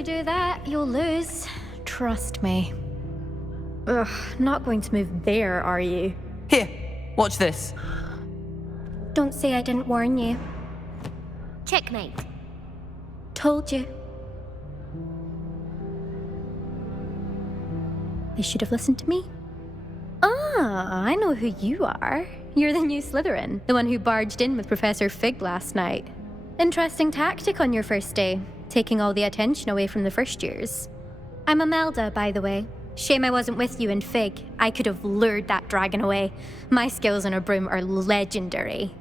you do that, you'll lose. Trust me. Ugh, not going to move there, are you? Here, watch this. Don't say I didn't warn you. Checkmate. Told you. They should have listened to me. Ah, I know who you are. You're the new Slytherin, the one who barged in with Professor Fig last night. Interesting tactic on your first day, taking all the attention away from the first years. I'm Imelda, by the way. Shame I wasn't with you in Fig. I could have lured that dragon away. My skills on a broom are legendary.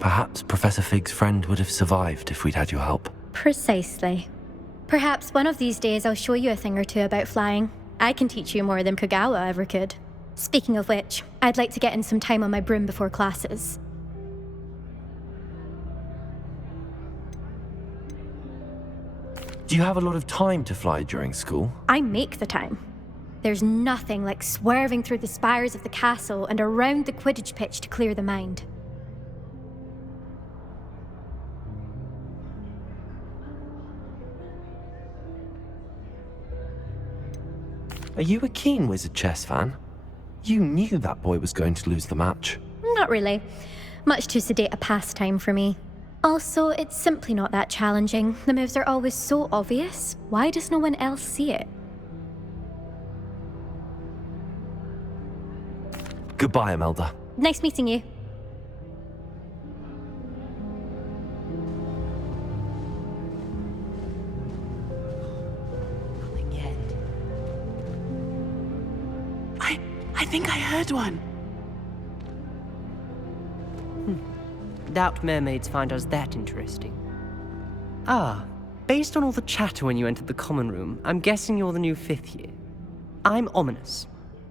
Perhaps Professor Fig's friend would have survived if we'd had your help. Precisely. Perhaps one of these days I'll show you a thing or two about flying. I can teach you more than Kagawa ever could. Speaking of which, I'd like to get in some time on my broom before classes. Do you have a lot of time to fly during school? I make the time. There's nothing like swerving through the spires of the castle and around the Quidditch pitch to clear the mind. Are you a keen Wizard chess fan? You knew that boy was going to lose the match. Not really. Much too sedate a pastime for me. Also, it's simply not that challenging. The moves are always so obvious. Why does no one else see it? Goodbye, Imelda. Nice meeting you. Nothing yet. I think I heard one. Doubt mermaids find us that interesting. Ah, based on all the chatter when you entered the common room, I'm guessing you're the new 5th year. I'm Ominous.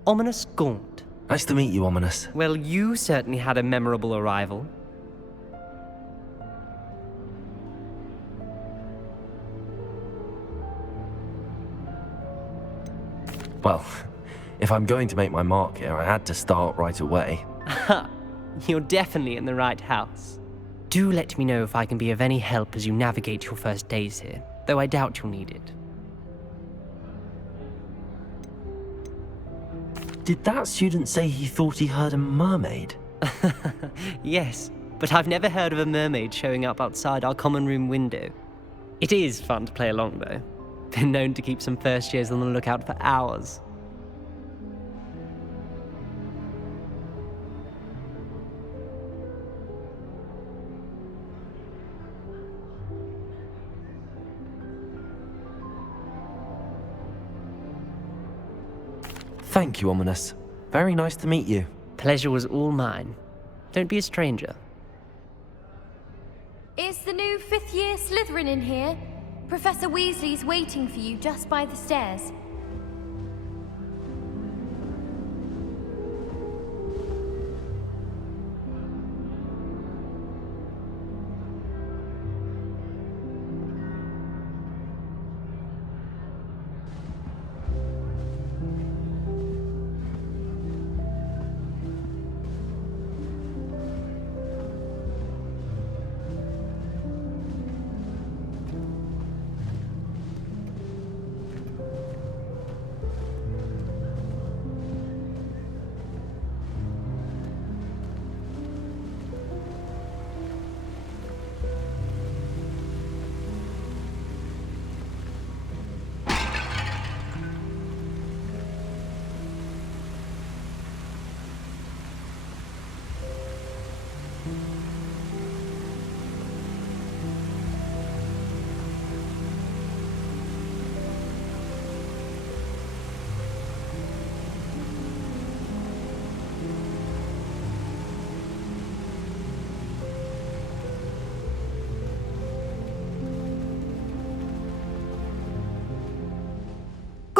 Ominous Gaunt. Nice to meet you, Ominous. Well, you certainly had a memorable arrival. Well, if I'm going to make my mark here, I had to start right away. Ha! You're definitely in the right house. Do let me know if I can be of any help as you navigate your first days here, though I doubt you'll need it. Did that student say he thought he heard a mermaid? Yes, but I've never heard of a mermaid showing up outside our common room window. It is fun to play along, though. Been known to keep some first years on the lookout for hours. Thank you, Ominous. Very nice to meet you. Pleasure was all mine. Don't be a stranger. Is the new 5th year Slytherin in here? Professor Weasley's waiting for you just by the stairs.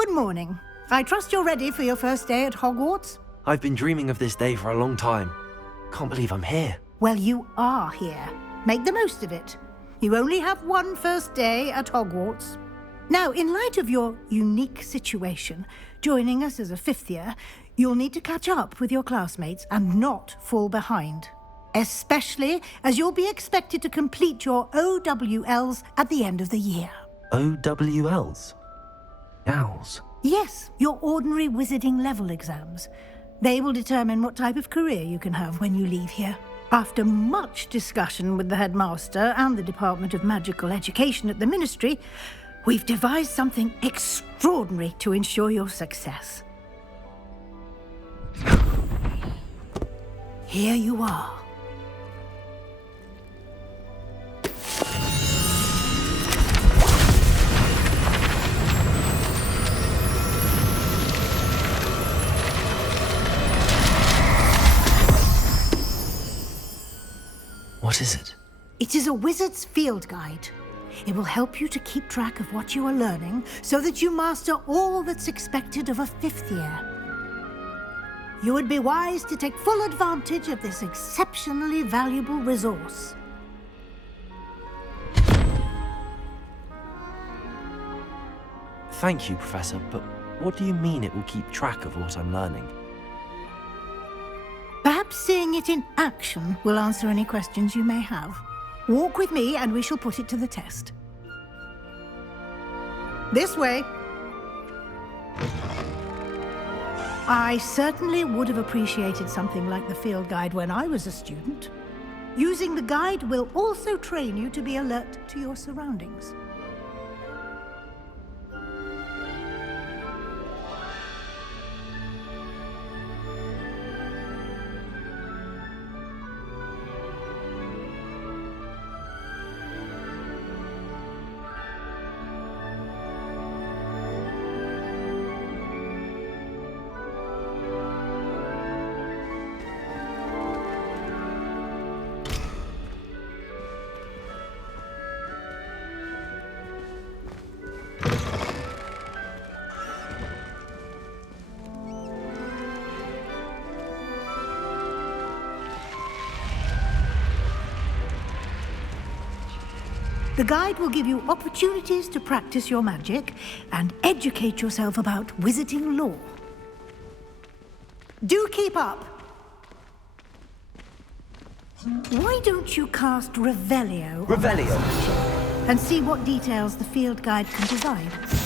Good morning. I trust you're ready for your first day at Hogwarts? I've been dreaming of this day for a long time. Can't believe I'm here. Well, you are here. Make the most of it. You only have one first day at Hogwarts. Now, in light of your unique situation, joining us as a fifth year, you'll need to catch up with your classmates and not fall behind. Especially as you'll be expected to complete your OWLs at the end of the year. OWLs? Owls? Yes, your ordinary wizarding level exams. They will determine what type of career you can have when you leave here. After much discussion with the headmaster and the Department of Magical Education at the Ministry, we've devised something extraordinary to ensure your success. Here you are. What is it? It is a wizard's field guide. It will help you to keep track of what you are learning so that you master all that's expected of a fifth year. You would be wise to take full advantage of this exceptionally valuable resource. Thank you, Professor, but what do you mean it will keep track of what I'm learning? Perhaps seeing it in action will answer any questions you may have. Walk with me and we shall put it to the test. This way. I certainly would have appreciated something like the field guide when I was a student. Using the guide will also train you to be alert to your surroundings. The guide will give you opportunities to practice your magic and educate yourself about wizarding lore. Do keep up! Why don't you cast Revelio? Revelio. And see what details the field guide can provide.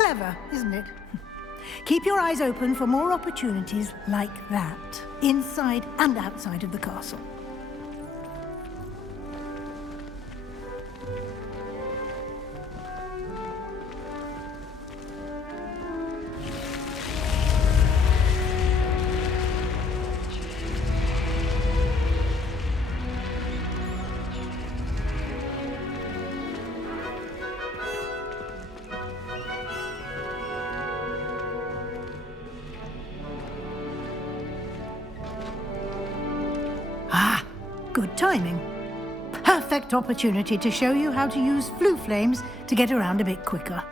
Clever, isn't it? Keep your eyes open for more opportunities like that, inside and outside of the castle. Ah, good timing. Perfect opportunity to show you how to use flue flames to get around a bit quicker.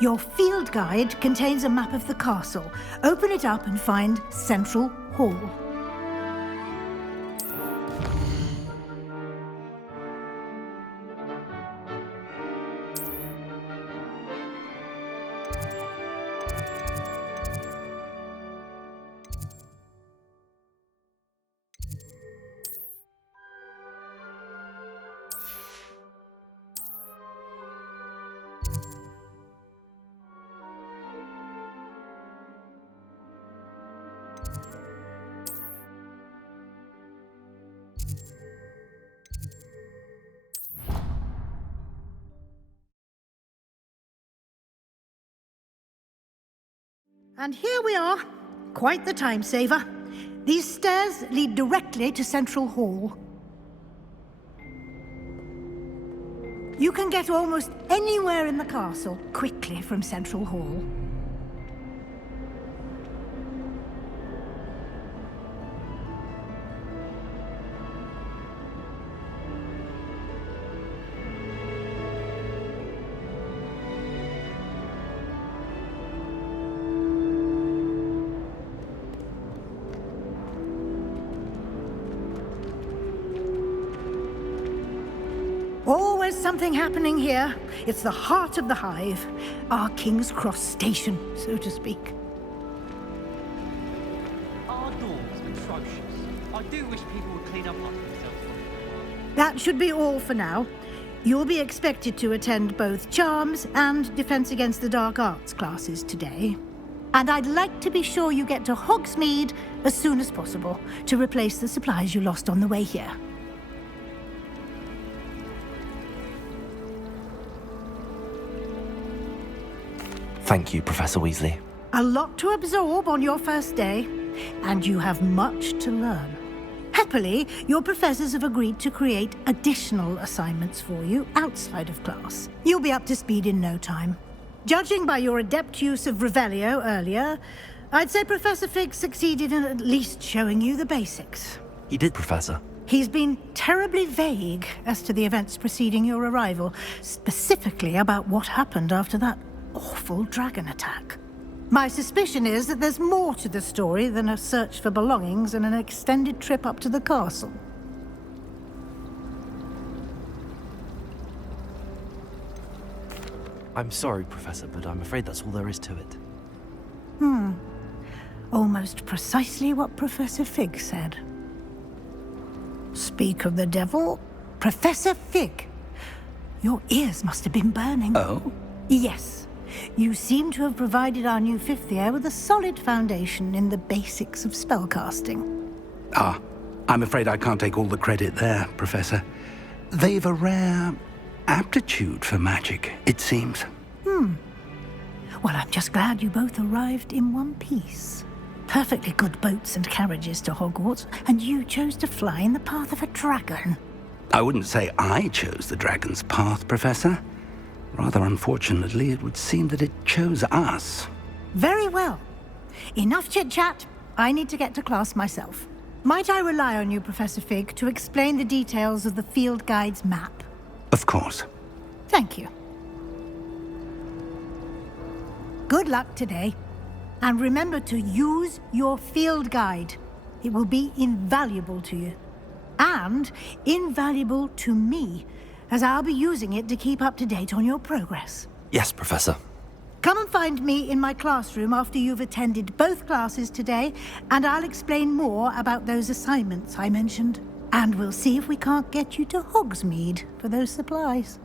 Your field guide contains a map of the castle. Open it up and find Central Hall. And here we are. Quite the time saver. These stairs lead directly to Central Hall. You can get almost anywhere in the castle quickly from Central Hall. Always something happening here. It's the heart of the hive. Our King's Cross station, so to speak. Our doors are atrocious. I do wish people would clean up after themselves. That should be all for now. You'll be expected to attend both Charms and Defense Against the Dark Arts classes today. And I'd like to be sure you get to Hogsmeade as soon as possible to replace the supplies you lost on the way here. Thank you, Professor Weasley. A lot to absorb on your first day, and you have much to learn. Happily, your professors have agreed to create additional assignments for you outside of class. You'll be up to speed in no time. Judging by your adept use of Revelio earlier, I'd say Professor Fig succeeded in at least showing you the basics. He did, Professor. He's been terribly vague as to the events preceding your arrival, specifically about what happened after that awful dragon attack. My suspicion is that there's more to the story than a search for belongings and an extended trip up to the castle. I'm sorry, Professor, but I'm afraid that's all there is to it. Almost precisely what Professor Fig said. Speak of the devil, Professor Fig. Your ears must have been burning. Oh? Yes. You seem to have provided our new fifth year with a solid foundation in the basics of spellcasting. Ah, I'm afraid I can't take all the credit there, Professor. They've a rare aptitude for magic, it seems. Well, I'm just glad you both arrived in one piece. Perfectly good boats and carriages to Hogwarts, and you chose to fly in the path of a dragon. I wouldn't say I chose the dragon's path, Professor. Rather unfortunately, it would seem that it chose us. Very well. Enough chit-chat. I need to get to class myself. Might I rely on you, Professor Fig, to explain the details of the field guide's map? Of course. Thank you. Good luck today. And remember to use your field guide. It will be invaluable to you. And invaluable to me, as I'll be using it to keep up to date on your progress. Yes, Professor. Come and find me in my classroom after you've attended both classes today, and I'll explain more about those assignments I mentioned. And we'll see if we can't get you to Hogsmeade for those supplies.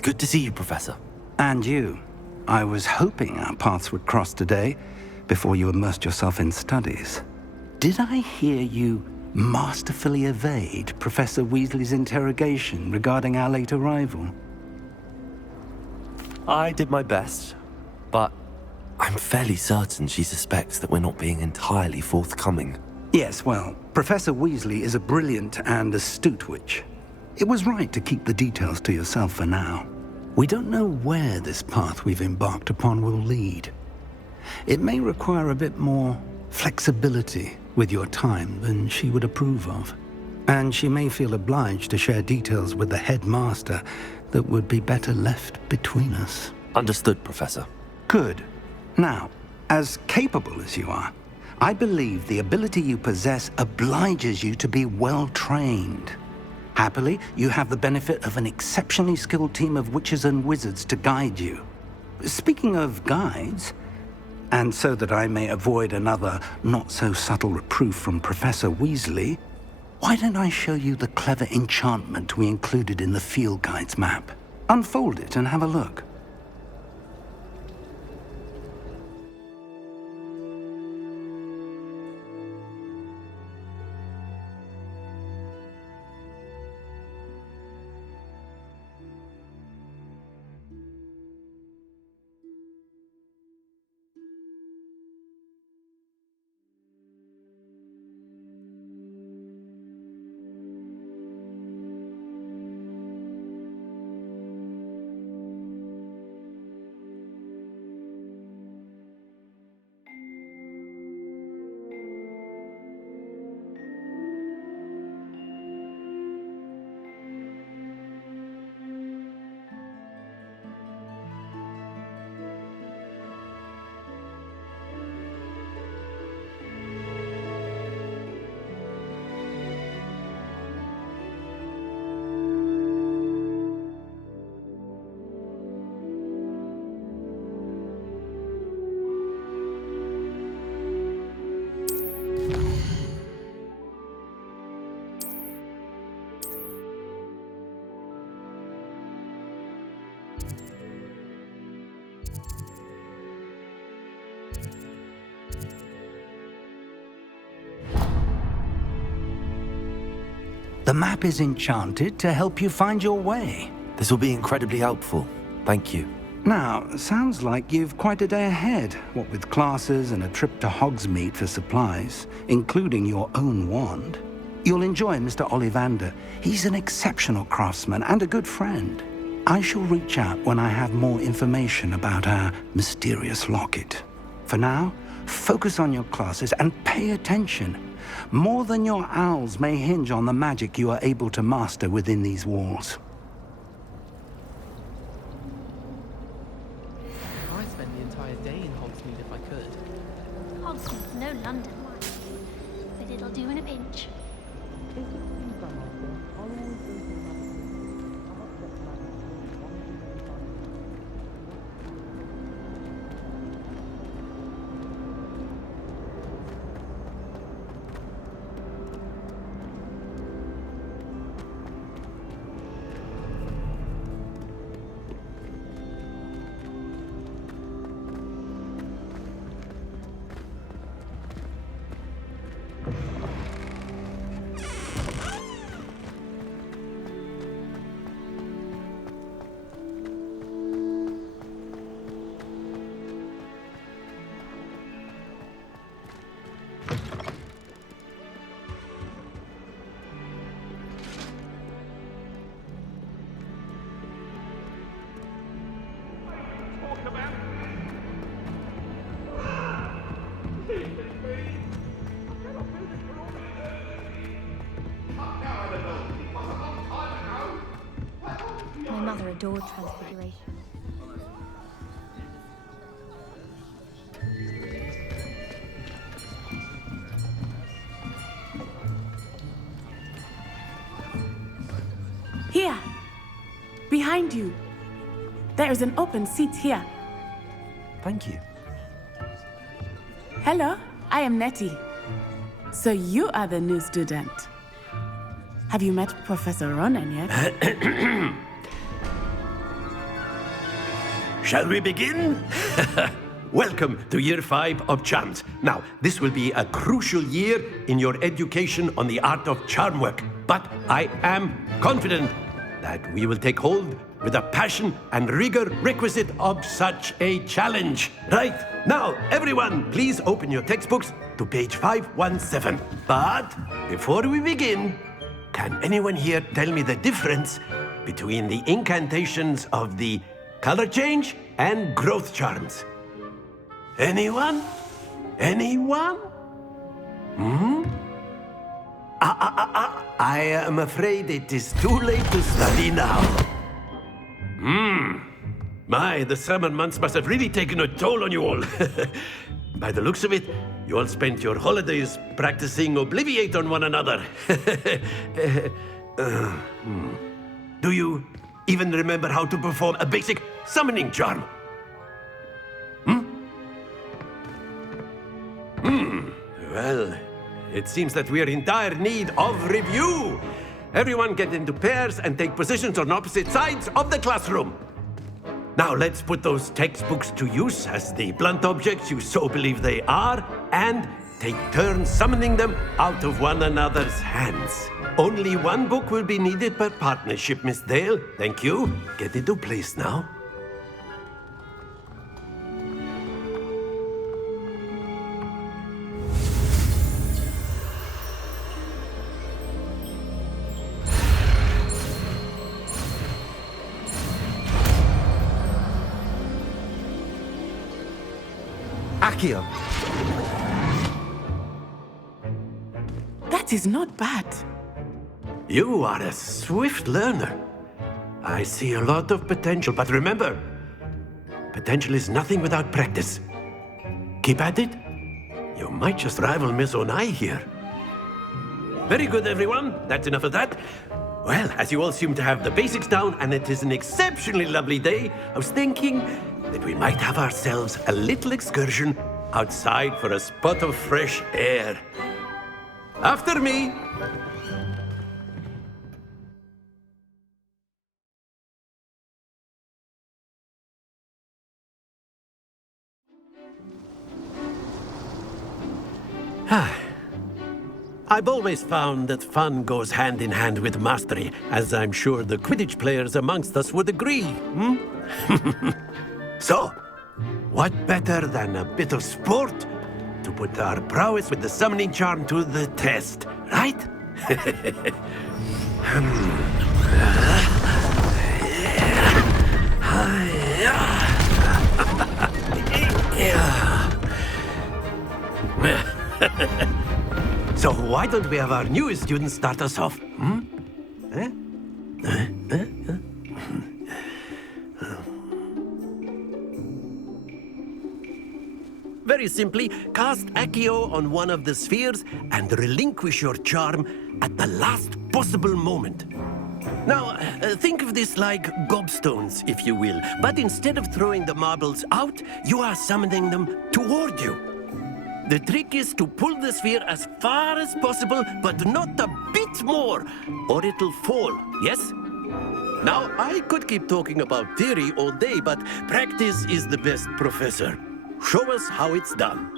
It's good to see you, Professor. And you. I was hoping our paths would cross today, before you immersed yourself in studies. Did I hear you masterfully evade Professor Weasley's interrogation regarding our late arrival? I did my best, but I'm fairly certain she suspects that we're not being entirely forthcoming. Yes, well, Professor Weasley is a brilliant and astute witch. It was right to keep the details to yourself for now. We don't know where this path we've embarked upon will lead. It may require a bit more flexibility with your time than she would approve of. And she may feel obliged to share details with the headmaster that would be better left between us. Understood, Professor. Good. Now, as capable as you are, I believe the ability you possess obliges you to be well-trained. Happily, you have the benefit of an exceptionally skilled team of witches and wizards to guide you. Speaking of guides, and so that I may avoid another not-so-subtle reproof from Professor Weasley, why don't I show you the clever enchantment we included in the field guide's map? Unfold it and have a look. The map is enchanted to help you find your way. This will be incredibly helpful. Thank you. Now, sounds like you've quite a day ahead, what with classes and a trip to Hogsmeade for supplies, including your own wand. You'll enjoy Mr. Ollivander. He's an exceptional craftsman and a good friend. I shall reach out when I have more information about our mysterious locket. For now, focus on your classes and pay attention. More than your owls may hinge on the magic you are able to master within these walls. I'd spend the entire day in Hogsmeade if I could. Hogsmeade's no London, but it'll do in a pinch. My mother adored Transfiguration. Here! Behind you! There is an open seat here. Thank you. Hello, I am Nettie. So you are the new student. Have you met Professor Ronan yet? Shall we begin? Welcome to Year 5 of Charms. Now, this will be a crucial year in your education on the art of charm work. But I am confident that we will take hold with the passion and rigor requisite of such a challenge. Right, now, everyone, please open your textbooks to page 517. But before we begin, can anyone here tell me the difference between the incantations of the color change and growth charms? Anyone? Anyone? I am afraid it is too late to study now. My, the summer months must have really taken a toll on you all. By the looks of it, you all spent your holidays practicing Obliviate on one another. Do you even remember how to perform a basic summoning charm? Well, it seems that we are in dire need of review. Everyone get into pairs and take positions on opposite sides of the classroom. Now let's put those textbooks to use as the blunt objects you so believe they are, and take turns summoning them out of one another's hands. Only one book will be needed per partnership, Miss Dale. Thank you. Get into place now. Accio. That is not bad. You are a swift learner. I see a lot of potential, but remember, potential is nothing without practice. Keep at it. You might just rival Miss Onai here. Very good, everyone. That's enough of that. Well, as you all seem to have the basics down, and it is an exceptionally lovely day, I was thinking that we might have ourselves a little excursion outside for a spot of fresh air. After me. I've always found that fun goes hand in hand with mastery, as I'm sure the Quidditch players amongst us would agree. So, what better than a bit of sport to put our prowess with the summoning charm to the test, right? So why don't we have our newest student start us off? Very simply, cast Accio on one of the spheres and relinquish your charm at the last possible moment. Now, think of this like gobstones, if you will, but instead of throwing the marbles out, you are summoning them toward you. The trick is to pull the sphere as far as possible, but not a bit more, or it'll fall, yes? Now, I could keep talking about theory all day, but practice is the best professor. Show us how it's done.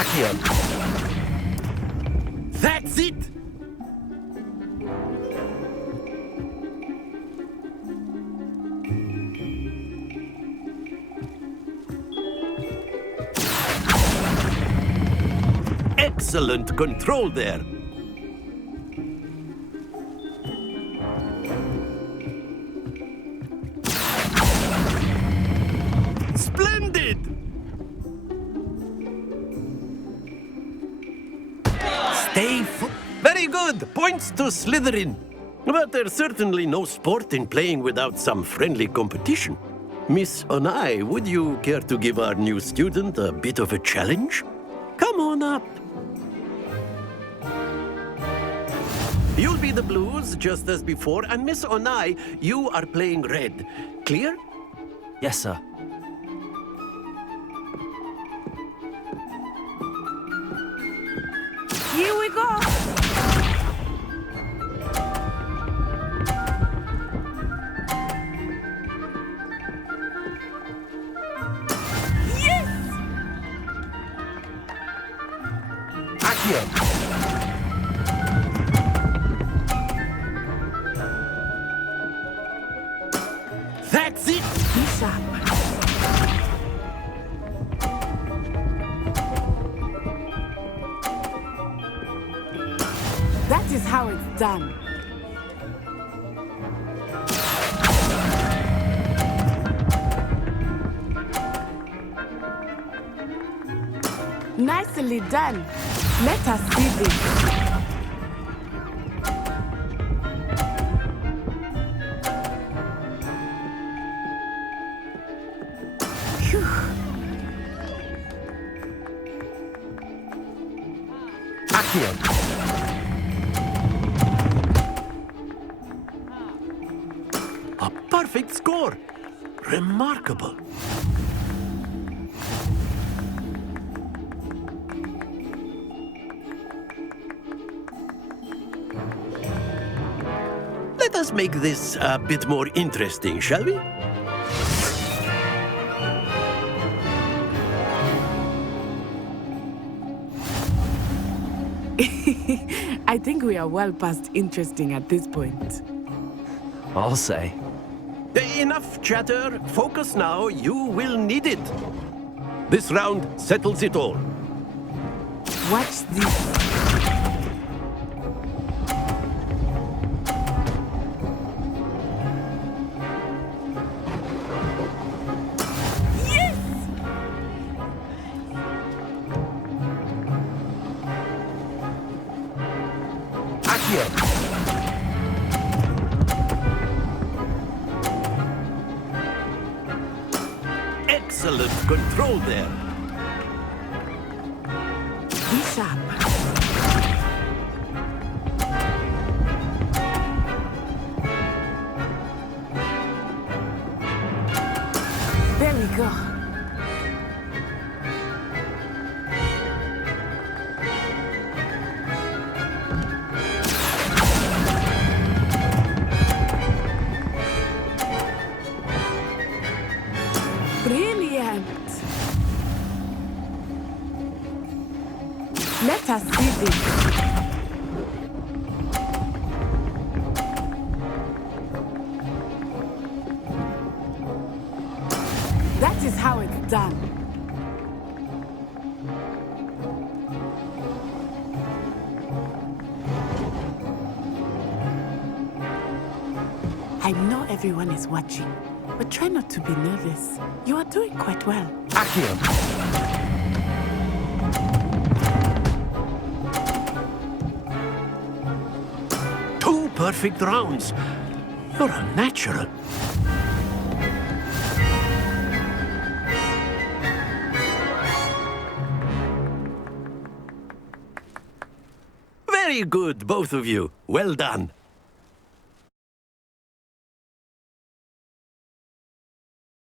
Accio. That's it! Excellent control there. Splendid! Very good! Points to Slytherin. But there's certainly no sport in playing without some friendly competition. Miss Onai, would you care to give our new student a bit of a challenge? Come on up. You'll be the blues, just as before, and Miss Onai, you are playing red. Clear? Yes, sir. Here we go! Accio. That's it! Be sharp. That is how it's done. Nicely done. Let us see this. Phew. Accio. A perfect score! Remarkable. Let us make this a bit more interesting, shall we? I think we are well past interesting at this point. I'll say. Enough chatter. Focus now. You will need it. This round settles it all. Watch this. Accio. Excellent control there. Be sharp. There we go. Brilliant. Let us see this. That is how it's done. I know everyone is watching, but try not to be nervous. You are doing quite well. Accio. Two perfect rounds. You're a natural. Very good, both of you. Well done.